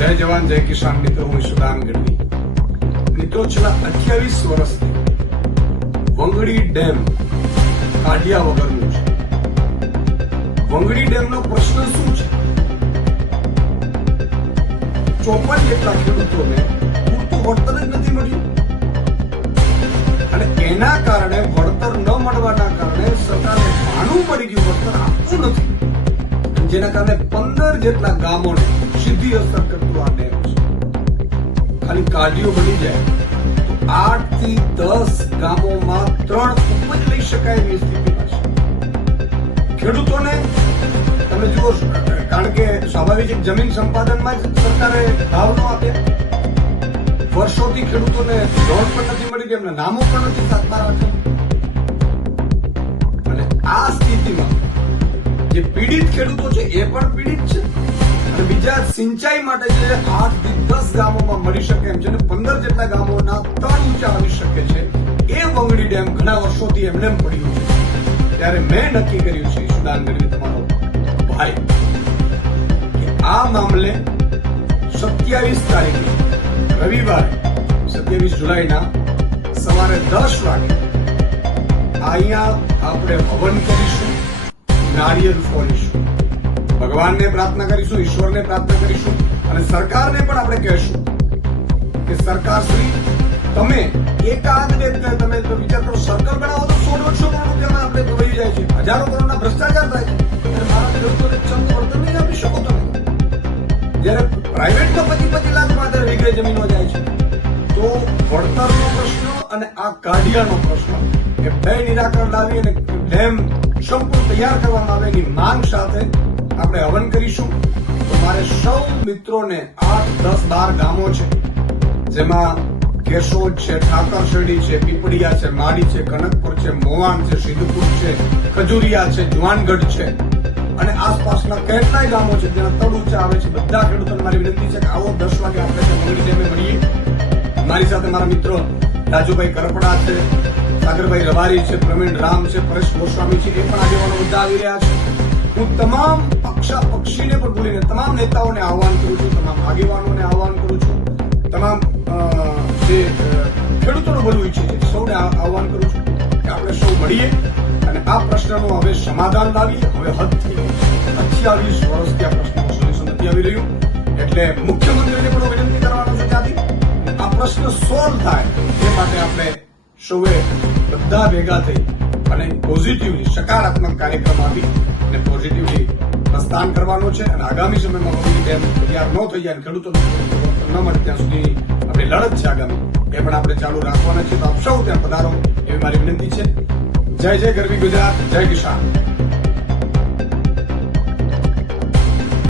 જય જવાન જય કિસાન મિત્રો, હું ઈશુદાન ગઢવી. મિત્રો, છેલ્લા 28 વર્ષથી વંગડી ડેમ કાઢ્યા વગરનું છે. વંગડી ડેમનો પ્રશ્ન શું છે? 54 જેટલા ખેડૂતોને પૂરતું વળતર જ નથી મળ્યું અને એના કારણે વળતર ન મળવાના કારણે સરકારને ભાણું પડી ગયું, વળતર આપવું નથી, જેના કારણે 15 જેટલા ગામોને સીધી અસર કરતું આ ડેમ છે. ખાલી કાઢીઓ બની જાય તો 8 થી 10 ગામોમાં 3 ઉપજ લઈ શકાય એવી સ્થિતિમાં છે. ખેડૂતોને તમે જુઓ, કારણ કે સ્વાભાવિક જમીન સંપાદનમાં જ સરકારે ભાવ ન આપ્યા. વર્ષોથી ખેડૂતોને લોન પણ નથી મળી, એમના નામો પણ નથી સાતબાર અને આ સ્થિતિમાં જે પીડિત ખેડૂતો છે એ પણ પીડિત છે અને બીજા સિંચાઈ માટે જે 8 થી 10 ગામોમાં મળી શકે એમ છે અને 15 જેટલા ગામોના તળ ઊંચા આવી શકે છે એ વંગડી ડેમ ઘણા વર્ષોથી એમને પડ્યું છે. ત્યારે મેં નક્કી કર્યું છે, ઈશુદાન ગઢવી તમારો ભાઈ, કે આ મામલે 27 તારીખે રવિવારે 27 જુલાઈના સવારે 10 વાગે અહીંયા આપણે હવન કરીશું, નારિયેળ ફોડીશું, ભગવાનને પ્રાર્થના કરીશું, ઈશ્વરને પ્રાર્થના કરીશું અને સરકારને પણ આપણે કહેશું કે સરકાર શ્રી, તમે એકાદ બે તમે વિચાર કરો, સર્કલ બનાવો તો 100-150 કરોડ રૂપિયામાં આપણે દબાઈ જાય છે, હજારો કરોડના ભ્રષ્ટાચાર થાય છે અને મારા ખેડૂતોને ચંદ વળતર નહીં આપી શકો તમે. જયારે પ્રાઇવેટમાં 25 લાખમાં વીઘે જમીનો જાય છે, તો વળતરનો પ્રશ્ન અને આ કાઢિયાનો પ્રશ્ન એ બે નિરાકરણ લાવી અને ડેમ સંપૂર્ણ તૈયાર કરવામાં આવે એની માંગ સાથે આપણે હવન કરીશું. તો મારે સૌ મિત્રોને 8, 10, 12 ગામો છે, જેમાં કેશોદ છે, ઠાકરશેડી છે, પીપળિયા છે, માડી છે, કનકપુર છે, મોવાણ છે, સિદ્ધપુર છે, ખજુરિયા છે, જુવાનગઢ છે અને આસપાસના કેટલાય ગામો છે જેના તળ ઊંચા આવે છે. બધા ખેડૂતોને મારી વિનંતી છે કે આવો 10 વાગે આપણે વંગડી ડેમે મળીએ. મારી સાથે મારા મિત્રો રાજુભાઈ કરપડા છે, સાગરભાઈ રવારી છે, પ્રવીણ રામ છે, પરેશ ગોસ્વામી છે, એ પણ આગેવાનો બધા આવી રહ્યા છે. હું તમામ પક્ષીને પણ ભૂલીને તમામ નેતાઓને આહવાન કરું છું, તમામ આગેવાનોને આહવાન કરું છું, તમામ જે ખેડૂતોનું ભલું ઈચ્છે છે સૌને આહવાન કરું છું કે આપણે સૌ મળીએ અને આ પ્રશ્નનું હવે સમાધાન લાવીએ. હવે હદ થઈ ગયું, 28 વર્ષથી આ પ્રશ્નનું સોલ્યુશન નથી આવી રહ્યું, એટલે મુખ્યમંત્રીને પણ વિનંતી કરવાનો છે ત્યાંથી આ પ્રશ્ન સોલ્વ થાય એ માટે આપણે સૌએ બધા ભેગા થઈ અને પોઝિટિવલી સકારાત્મક કાર્યક્રમ આપી અને પોઝિટિવલી પ્રસ્થાન કરવાનું છે અને આગામી સમયમાં વંગડી ડેમ તૈયાર ન થઈ જાય, ખેડૂતોને ન મળે ત્યાં સુધી આપણી લડત છે આગામી, એ પણ આપણે ચાલુ રાખવાના છે. તો આપ સૌ ત્યાં પધારો એવી મારી વિનંતી છે. જય જય ગરવી ગુજરાત, જય કિસાન.